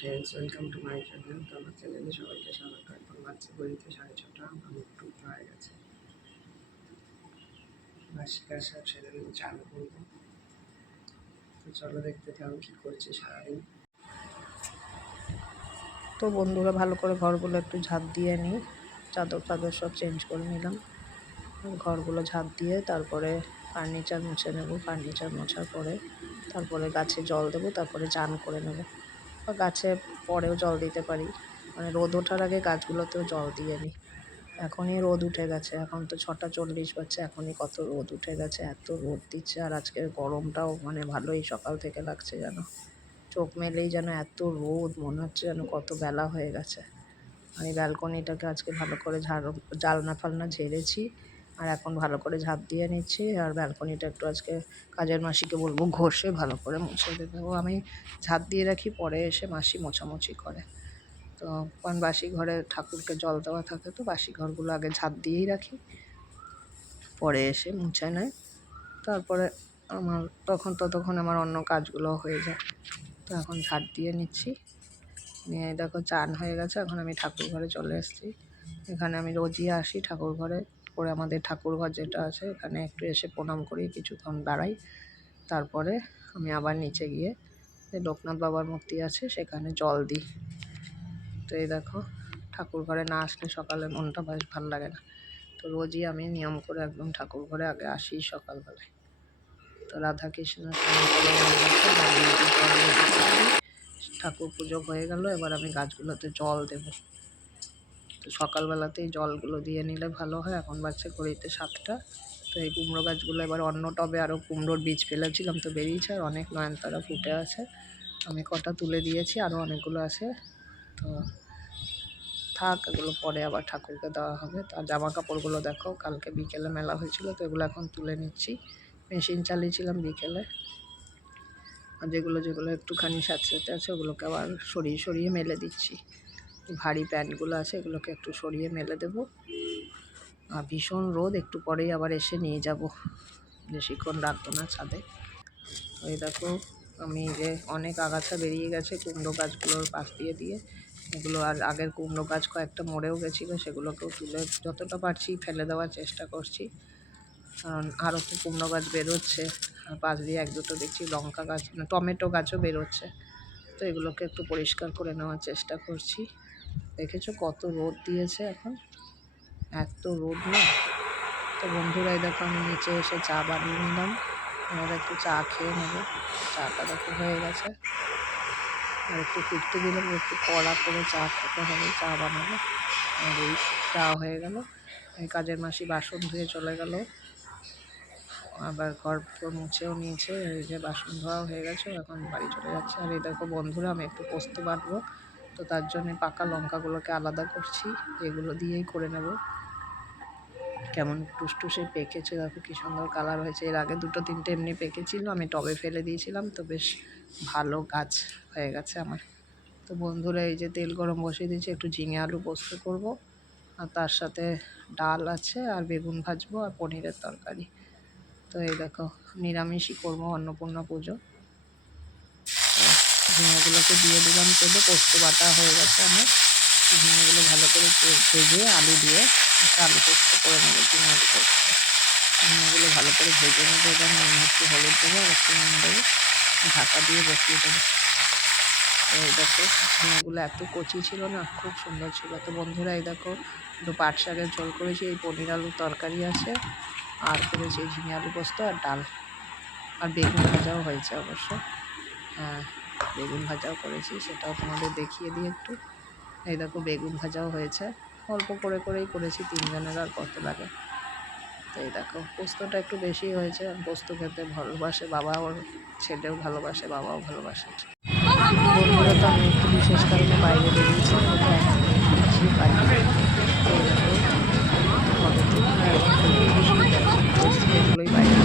Friends, welcome to my channel. তো আমার চ্যানেলে সবাইকে স্বাগত। এখন বাচ্চা ঘড়িতে 6:30, আমি একটু হয়ে গেছে। বাসিকার সব সেরে আমি চালু করবো। তো চলো দেখতে থাকো কী করছি সারাদিন। তো বন্ধুরা, ভালো করে ঘরগুলো একটু ঝাঁট দিয়ে নিই। চাদর ফাদর সব চেঞ্জ করে নিলাম। ঘরগুলো ঝাঁট দিয়ে তারপরে ফার্নিচার মুছে নেব। ফার্নিচার মোছার পরে তারপরে গাছে জল দেবো, তারপরে চান করে নেব। বা গাছে পরেও জল দিতে পারি, মানে রোদ ওঠার আগে গাছগুলোতেও জল দিয়ে নিই। এখনই রোদ উঠে গেছে, এখন তো 6:40 বাজছে, এখনই কত রোদ উঠে গেছে, এত রোদ দিচ্ছে। আর আজকের গরমটাও মানে ভালোই সকাল থেকে লাগছে, যেন চোখ মেলেই যেন এত রোদ, মনে হচ্ছে যেন কত বেলা হয়ে গেছে। আমি ব্যালকনিটাকে আজকে ভালো করে জালনা ফালনা ঝেড়েছি, আর এখন ভালো করে ঝাঁপ দিয়ে নিচ্ছি। আর ব্যালকনিটা একটু আজকে কাজের মাসিকে বলবো ঘষে ভালো করে মুছে দেবে। ও আমি ঝাঁপ দিয়ে রাখি, পরে এসে মাসি মোছামুছি করে। তো কারণ বাসি ঘরে ঠাকুরকে জল দেওয়া থাকে, তো বাসি ঘরগুলো আগে ঝাঁপ দিয়েই রাখি, পরে এসে মুছে নেয়। তারপরে আমার ততক্ষণ আমার অন্য কাজগুলো হয়ে যায়। তো এখন ঝাঁট দিয়ে নিচ্ছি, নিয়ে দেখো চান হয়ে গেছে। এখন আমি ঠাকুর ঘরে চলে এসেছি। এখানে আমি রোজই আসি ঠাকুর ঘরে করে, আমাদের ঠাকুর ঘর যেটা আছে এখানে একটু এসে প্রণাম করি, কিছুক্ষণ দাঁড়াই। তারপরে আমি আবার নিচে গিয়ে যে লোকনাথ বাবার মূর্তি আছে সেখানে জল দিই। তো এই দেখো, ঠাকুর ঘরে না আসলে সকালে মনটা বেশ ভালো লাগে না। তো রোজই আমি নিয়ম করে একদম ঠাকুর ঘরে আগে আসি সকালবেলায়। তো রাধাকৃষ্ণ ঠাকুর পুজো হয়ে গেল, এবার আমি গাছগুলোতে জল দেব। তো সকালবেলাতেই জলগুলো দিয়ে নিলে ভালো হয়। এখন বাচ্চা ঘড়িতে 7টা। তো এই কুমড়ো গাছগুলো এবার অন্য টবে আরও কুমড়োর বীজ ফেলেছিলাম, তো বেরিয়েছে, আর অনেক নয়নতারা ফুটে আছে। আমি কটা তুলে দিয়েছি, আরও অনেকগুলো আছে। তো থাক, এগুলো পরে আবার ঠাকুরকে দেওয়া হবে। তার জামা কাপড়গুলো দেখো, কালকে বিকেলে মেলা হয়েছিল, তো এগুলো এখন তুলে নিচ্ছি। মেশিন চালিয়েছিলাম বিকেলে। আর যেগুলো একটুখানি স্যাঁতস্যাঁতে আছে ওগুলোকে আবার সরিয়ে মেলে দিচ্ছি। ভারী প্যান্টগুলো আছে এগুলোকে একটু সরিয়ে মেলে দেবো। আর ভীষণ রোদ, একটু পরেই আবার এসে নিয়ে যাব, বেশিক্ষণ রাখবো না ছাদে। ওই দেখো, আমি যে অনেক আগাছা বেরিয়ে গেছে কুমড়ো গাছগুলোর পাশ দিয়ে এগুলো। আর আগের কুমড়ো গাছ কয়েকটা মরেও গেছিলো, সেগুলোকেও তুলে যতটা পারছি ফেলে দেওয়ার চেষ্টা করছি। কারণ আরও তো কুমড়ো গাছ বেরোচ্ছে, আর পাশ দিয়ে 1-2টো দেখছি লঙ্কা গাছ, টমেটো গাছও বেরোচ্ছে। তো এগুলোকে একটু পরিষ্কার করে নেওয়ার চেষ্টা করছি। দেখেছো কত রোদ দিয়েছে, এখন এত রোদ না। তো বন্ধুরা, দেখো আমি নিচে এসে চা বানিয়ে নিলাম। এবার একটু চা খেয়ে নেবো। চাটা দেখো হয়ে গেছে, আর একটু ফুটতে দিলাম, একটু কড়া করে চা খেতে হবে, চা বানাবো। আর এই চা হয়ে গেল। এই কাজের মাসি বাসন ধুয়ে চলে গেল, আবার ঘর মুছেও নিয়েছে। এই যে বাসন ধোয়াও হয়ে গেছে, এখন বাড়ি চলে যাচ্ছে। আর এই দেখো বন্ধুরা, আমি একটু পোস্ত বাটবো, তো তার জন্যে পাকা লঙ্কাগুলোকে আলাদা করছি, এগুলো দিয়েই করে নেব। কেমন টুসটুসে পেকেছে, দেখো কি সুন্দর কালার হয়েছে। এর আগে 2-3টে এমনি পেকেছিল, আমি টবে ফেলে দিয়েছিলাম, তো বেশ ভালো গাছ হয়ে গেছে আমার। তো বন্ধুরা, এই যে তেল গরম বসিয়ে দিয়েছি, একটু ঝিঙে আলু পোস্ত করব, আর তার সাথে ডাল আছে, আর বেগুন ভাজবো, আর পনিরের তরকারি। তো এই দেখো, নিরামিষই করবো, অন্নপূর্ণা পুজো। ঝিঙেগুলোকে দিয়ে দিলাম তেলে, পোস্ত বাটা হয়ে গেছে আমার। ঝিঙেগুলো ভালো করে ভেজে আলু দিয়ে আলু পোস্ত করে নেবো, ঝিঙে আলু পোস্ত। ঝিঙেগুলো ভালো করে ভেজে নেবো, এবং একটু হলুদ দেবো আর একটু নুন দেবো, ঢাকা দিয়ে বসিয়ে দেবো। তো এই দেখো, ঝিঙেগুলো এত কচি ছিল না, খুব সুন্দর ছিল। তো বন্ধুরা, এই দেখো, একটু পাট শাকের ঝোল করেছি, এই পনির আলুর তরকারি আছে, আর করেছি ঝিঙে আলু পোস্ত আর ডাল। আর বেগুন ভাজাও হয়েছে অবশ্য, হ্যাঁ বেগুন ভাজাও করেছি, সেটাও তোমাদের দেখিয়ে দিই একটু। এই দেখো, বেগুন ভাজাও হয়েছে, অল্প করেই করেছি, 3 জনের আর কত লাগে। তো এই দেখো, পোস্তটা একটু বেশি হয়েছে, পোস্ত খেতে ভালোবাসে বাবা, ওর ছেলেও ভালোবাসে, বাবাও ভালোবাসে। বন্ধুরা, তো আমি একটু বিশেষ কারণে বাইরে বেরিয়েছি, এগুলোই বাইরে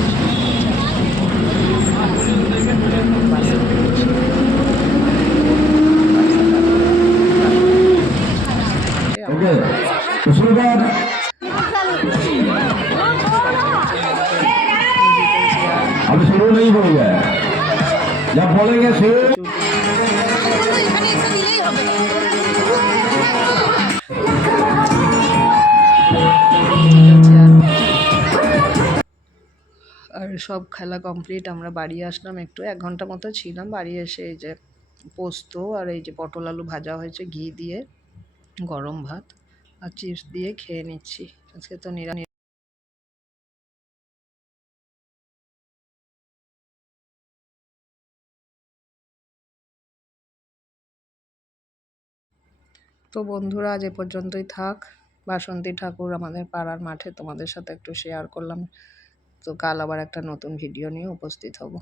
अभी शुरू नहीं हो गया, जब बोलेंगे शुरू। সব খেলা কমপ্লিট, আমরা বাড়ি আসলাম, একটু 1 ঘন্টা মতো ছিলাম। বাড়ি এসে এই যে পোস্ত আর এই যে পটল আলু ভাজা হয়েছে ঘি দিয়ে, গরম ভাত আর চিপস দিয়ে খেয়ে নিচ্ছি। আজকে তো নিরামিষ। তো বন্ধুরা আজ এ পর্যন্তই থাক। বাসন্তী ঠাকুর আমাদের পাড়ার মাঠে তোমাদের সাথে একটু শেয়ার করলাম। তো কাল আবার একটা নতুন ভিডিও নিয়ে উপস্থিত হব।